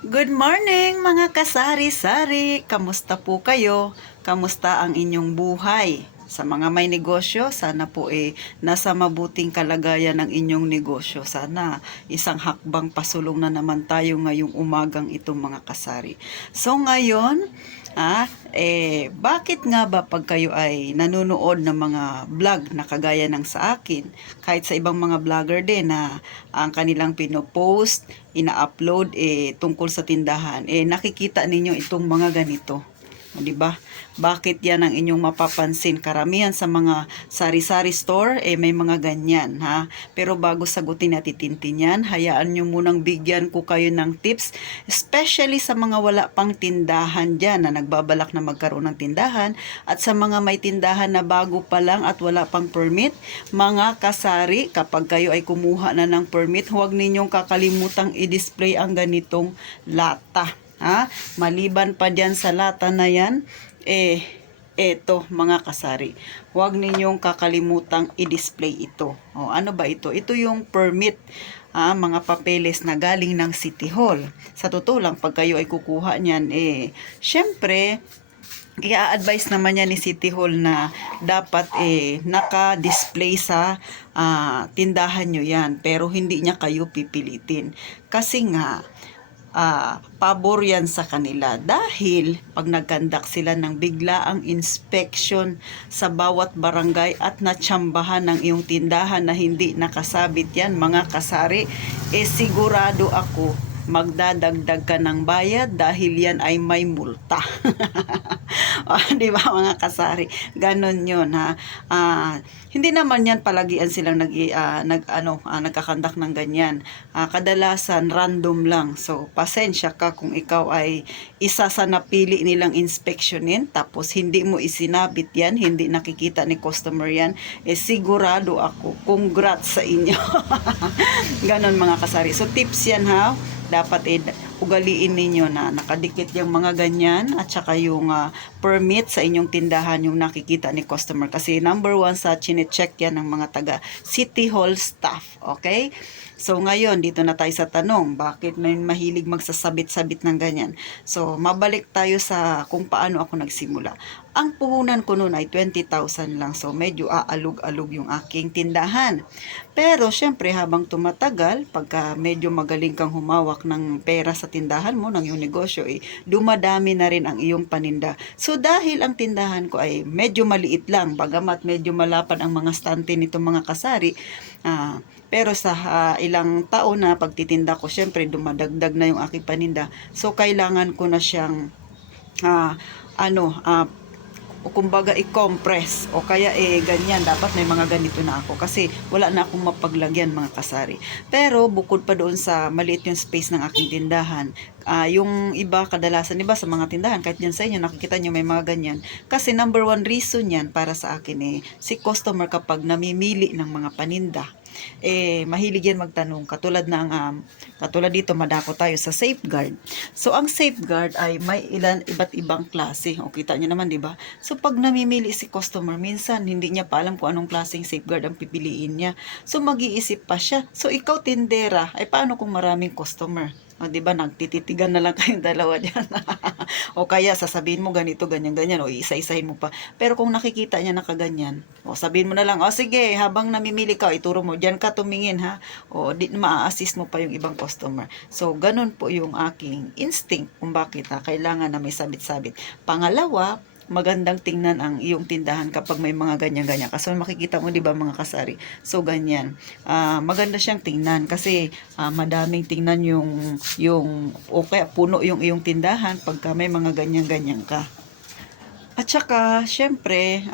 Good morning mga kasari-sari! Kamusta po kayo? Kamusta ang inyong buhay? Sa mga may negosyo, sana po nasa mabuting kalagayan ng inyong negosyo. Sana isang hakbang pasulong na naman tayo ngayong umagang itong mga kasari. So ngayon, bakit nga ba pag kayo ay nanonood ng mga vlog na kagaya ng sa akin, kahit sa ibang mga vlogger din na ang kanilang pinopost, ina-upload tungkol sa tindahan, nakikita ninyo itong mga ganito. O, di ba? Bakit yan ang inyong mapapansin? Karamihan sa mga sari-sari store, may mga ganyan, ha? Pero bago sagutin at itintin yan, hayaan nyo munang bigyan ko kayo ng tips, especially sa mga wala pang tindahan dyan, na nagbabalak na magkaroon ng tindahan, at sa mga may tindahan na bago pa lang at wala pang permit. Mga kasari, kapag kayo ay kumuha na ng permit, huwag ninyong kakalimutang i-display ang ganitong lata. Maliban pa diyan sa lata na yan, eto mga kasari, huwag ninyong kakalimutang i-display ito. Ano ba ito? Ito yung permit, mga papeles na galing ng City Hall. Sa totoo lang, pag kayo ay kukuha niyan, syempre, i-advise naman niya ni City Hall na dapat naka-display sa tindahan nyo yan, pero hindi niya kayo pipilitin. Kasi nga, pabor yan sa kanila dahil pag nagkandak sila ng biglaang inspection sa bawat barangay at natsambahan ng iyong tindahan na hindi nakasabit yan, mga kasari, sigurado ako magdadagdag ka ng bayad dahil yan ay may multa. Di ba mga kasari? Ganon yun, ha. Hindi naman yan palagian silang nagkakandak ng ganyan. Kadalasan random lang. So pasensya ka kung ikaw ay isa sa napili nilang inspeksyonin, tapos hindi mo isinabit yan, hindi nakikita ni customer yan, sigurado ako, congrats sa inyo. Ganon mga kasari. So tips yan, ha. Dapat ugaliin ninyo na nakadikit yung mga ganyan at saka yung permit sa inyong tindahan yung nakikita ni customer. Kasi number one sa chine-check yan ng mga taga City Hall staff. Okay? So ngayon, dito na tayo sa tanong, bakit may mahilig magsasabit-sabit ng ganyan? So mabalik tayo sa kung paano ako nagsimula. Ang puhunan ko noon ay 20,000 lang. So medyo aalog-alog yung aking tindahan. Pero syempre habang tumatagal, pagka medyo magaling kang humawak ng pera sa tindahan mo, ng iyong negosyo, dumadami na rin ang iyong paninda. So dahil ang tindahan ko ay medyo maliit lang, bagamat medyo malapad ang mga stante nito mga kasari, pero sa ilang taon na pagtitinda ko, syempre dumadagdag na yung aking paninda. So kailangan ko na siyang o kumbaga i-compress o kaya ganyan, dapat may mga ganito na ako kasi wala na akong mapaglagyan mga kasari. Pero bukod pa doon sa maliit yung space ng aking tindahan, yung iba kadalasan, iba sa mga tindahan, kahit yan sa inyo nakikita nyo may mga ganyan, kasi number one reason yan para sa akin si customer kapag namimili ng mga paninda, mahilig yan magtanong, katulad dito madako tayo sa safeguard. So ang safeguard ay may iba't ibang klase, o kita nyo naman, di ba? So pag namimili si customer, minsan hindi niya pa alam kung anong klaseng safeguard ang pipiliin niya, so mag-iisip pa siya. So ikaw tindera, ay paano kung maraming customer? Di ba, nagtititigan na lang kayong dalawa dyan. O kaya sasabihin mo ganito, ganyan, ganyan, o isa-isahin mo pa. Pero kung nakikita niya nakaganyan, o sabihin mo na lang, sige, habang namimili ka, ituro mo, dyan ka tumingin, ha? O maa-assist mo pa yung ibang customer. So, ganun po yung aking instinct kung bakit kailangan na may sabit-sabit. Pangalawa, magandang tingnan ang iyong tindahan kapag may mga ganyan-ganyan. Kasi makikita mo, di ba, mga kasari? So, ganyan. Maganda siyang tingnan kasi madaming tingnan o kaya puno yung iyong tindahan pagka may mga ganyan-ganyan ka. At saka, syempre,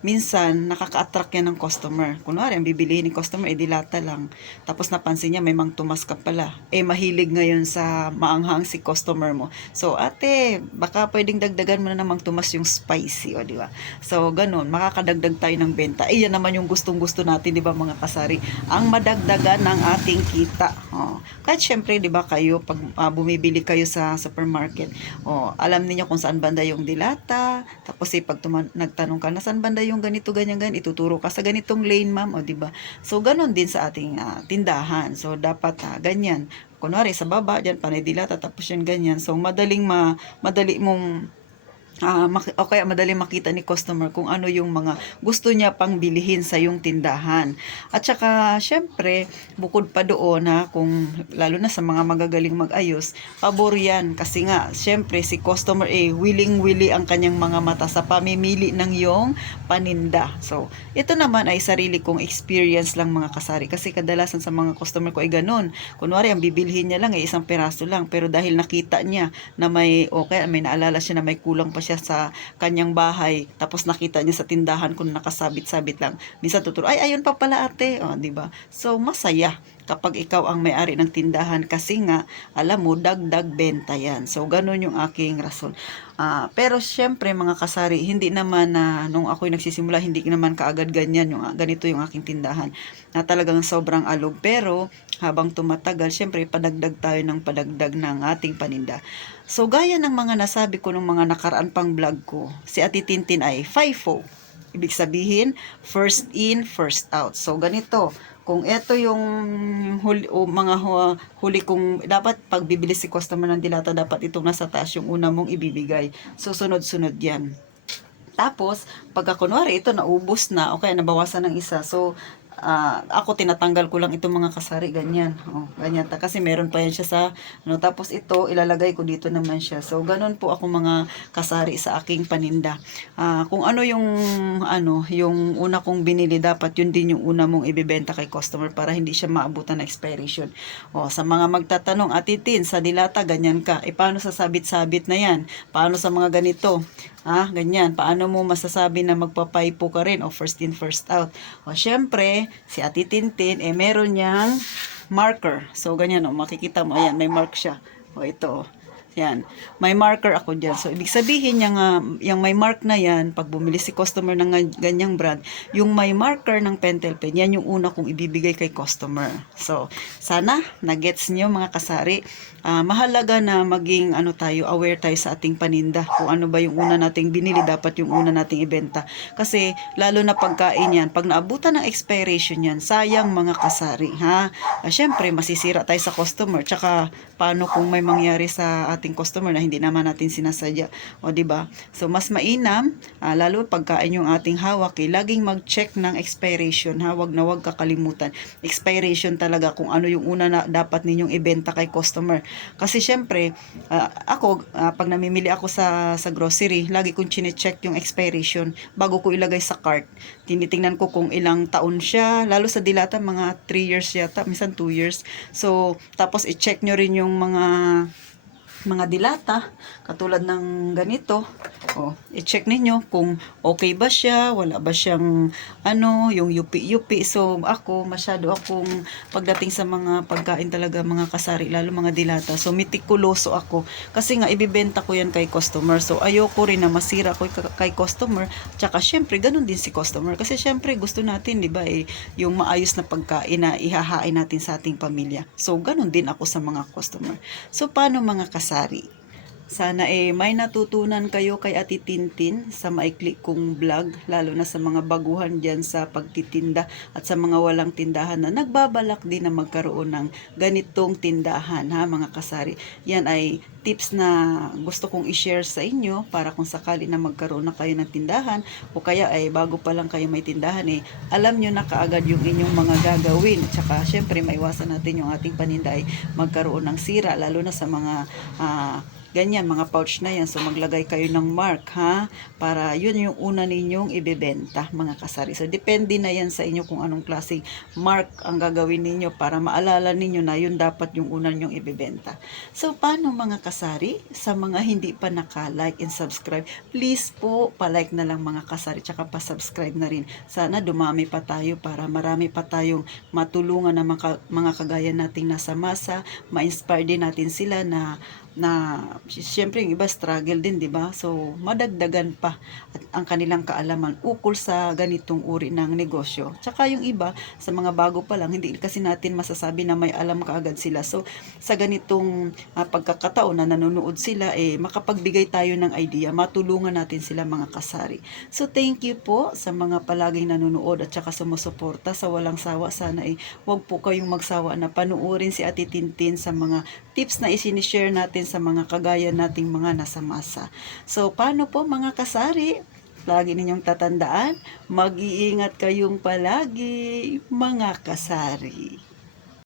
minsan, nakaka-attract yan ng customer. Kunwari, ang bibilihin ng customer, dilata lang. Tapos napansin niya, may mang tumas ka pala. Mahilig ngayon sa maanghang si customer mo. So, ate, baka pwedeng dagdagan mo na namang tumas yung spicy, o di ba? So, ganun, makakadagdag tayo ng benta. Yan naman yung gustong-gusto natin, di ba mga kasari? Ang madagdagan ng ating kita. Kahit syempre, di ba kayo, pag bumibili kayo sa supermarket, alam niyo kung saan banda yung dilata. Tapos pag nagtanong ka na saan banda yung ganito, ganyan, ganyan, ituturo ka sa ganitong lane, ma'am, o diba? So, ganun din sa ating tindahan. So, dapat ganyan. kunwari sa baba, dyan panay dilata, tapos yan ganyan. So, madali mong o kaya madali makita ni customer kung ano yung mga gusto niya pang bilhin sa yung tindahan. At saka, syempre, bukod pa doon kung lalo na sa mga magagaling mag-ayos, pabor yan. Kasi nga, syempre, si customer willing-willy ang kanyang mga mata sa pamimili ng yung paninda. So, ito naman ay sarili kong experience lang mga kasari. Kasi kadalasan sa mga customer ko ay ganun. Kunwari, ang bibilhin niya lang ay isang peraso lang. Pero dahil nakita niya na may naalala siya na may kulang pa siya sa kanyang bahay, tapos nakita niya sa tindahan kung nakasabit-sabit lang, minsan tuturo, ay ayun pa pala ate, di ba? So masaya kapag ikaw ang may-ari ng tindahan kasi nga alam mo dagdag benta yan. So ganun yung aking rason. Pero syempre mga kasari, hindi naman nung ako'y nagsisimula, hindi naman kaagad ganyan ganito yung aking tindahan na talagang sobrang alog. Pero habang tumatagal, syempre padagdag tayo ng padagdag ng ating paninda. So gaya ng mga nasabi ko ng mga nakaraan pang vlog ko, si Ate Tintin ay FIFO. Ibig sabihin, first in, first out. So ganito, kung ito yung huli kong, dapat pag bibili si customer ng dilata, dapat itong nasa taas yung una mong ibibigay. So sunod-sunod yan. Tapos, pagka kunwari ito naubos na o kaya nabawasan ng isa, so ako tinatanggal ko lang itong mga kasari, ganyan. Ganyan kasi meron pa yan siya sa tapos ito ilalagay ko dito naman siya. So ganun po ako mga kasari sa aking paninda. Kung ano yung una kong binili, dapat yun din yung una mong ibebenta kay customer para hindi siya maabutan ng expiration. Sa mga magtatanong, Ate Tin, sa dilata ganyan ka. Paano sa sabit-sabit na yan? Paano sa mga ganito? Ganyan. Paano mo masasabi na magpapaipo ka rin o first in, first out? Syempre, si Ate Tintin, meron niyang marker. So, ganyan, makikita mo, ayan, may mark siya. Ito, yan. May marker ako dyan. So, ibig sabihin yung may mark na yan, pag bumili si customer ng ganyang brand, yung may marker ng pentel pen, yan yung una kong ibibigay kay customer. So, sana, na-gets nyo mga kasari. Mahalaga na maging aware tayo sa ating paninda. Kung ano ba yung una nating binili, dapat yung una nating ibenta. Kasi, lalo na pagkain yan, pag naabutan ng expiration yan, sayang mga kasari, syempre, masisira tayo sa customer. Tsaka, paano kung may mangyari sa ating customer na hindi naman natin sinasadya, di ba? So mas mainam, lalo pagkain yung ating hawak, laging mag-check ng expiration, wag na wag kakalimutan. Expiration talaga kung ano yung una na dapat ninyong ibenta kay customer. Kasi syempre, ako pag namimili ako sa grocery, lagi kong chine-check yung expiration bago ko ilagay sa cart. Tinitingnan ko kung ilang taon siya, lalo sa dilata mga 3 years yata, minsan 2 years. So tapos i-check nyo rin yung mga dilata katulad ng ganito. I-check ninyo kung okay ba siya, wala ba siyang yung yupi-yupi. So ako masyado akong pagdating sa mga pagkain talaga mga kasari, lalo mga dilata, so mitikuloso ako kasi nga ibibenta ko yan kay customer. So ayoko rin na masira ko kay customer. Tsaka syempre ganun din si customer kasi syempre gusto natin, di ba, yung maayos na pagkain na ihahain natin sa ating pamilya. So ganun din ako sa mga customer. So paano mga kasari? Sana may natutunan kayo kay Ate Tintin sa maikli kong vlog, lalo na sa mga baguhan dyan sa pagtitinda at sa mga walang tindahan na nagbabalak din na magkaroon ng ganitong tindahan, mga kasari. Yan ay tips na gusto kong i-share sa inyo para kung sakali na magkaroon na kayo ng tindahan o kaya bago pa lang kayo may tindahan, alam nyo na kaagad yung inyong mga gagawin. At saka syempre maiwasan natin yung ating paninda magkaroon ng sira, lalo na sa mga ganyan, mga pouch na yan. So, maglagay kayo ng mark, para yun yung una ninyong ibebenta, mga kasari. So, depende na yan sa inyo kung anong klaseng mark ang gagawin ninyo para maalala ninyo na yun dapat yung una ninyong ibebenta. So, paano mga kasari? Sa mga hindi pa naka-like and subscribe, please po, pa-like na lang mga kasari, tsaka pa-subscribe na rin. Sana dumami pa tayo para marami pa tayong matulungan na mga kagaya nating nasa masa, ma-inspire din natin sila na na siyempre yung iba struggle din, 'di ba? So madagdagan pa at ang kanilang kaalaman ukol sa ganitong uri ng negosyo. Tsaka yung iba sa mga bago pa lang, hindi kasi natin masasabi na may alam kaagad sila. So sa ganitong pagkakataon na nanonood sila, makapagbigay tayo ng idea, matulungan natin sila mga kasari. So thank you po sa mga palaging nanonood at saka sumusuporta sa walang sawa. Sana wag po kayong magsawa na panuorin si Ate Tintin sa mga tips na isinishare natin sa mga kagaya nating mga nasa masa. So paano po mga kasari? Lagi ninyong tatandaan, mag-iingat kayong palagi, mga kasari.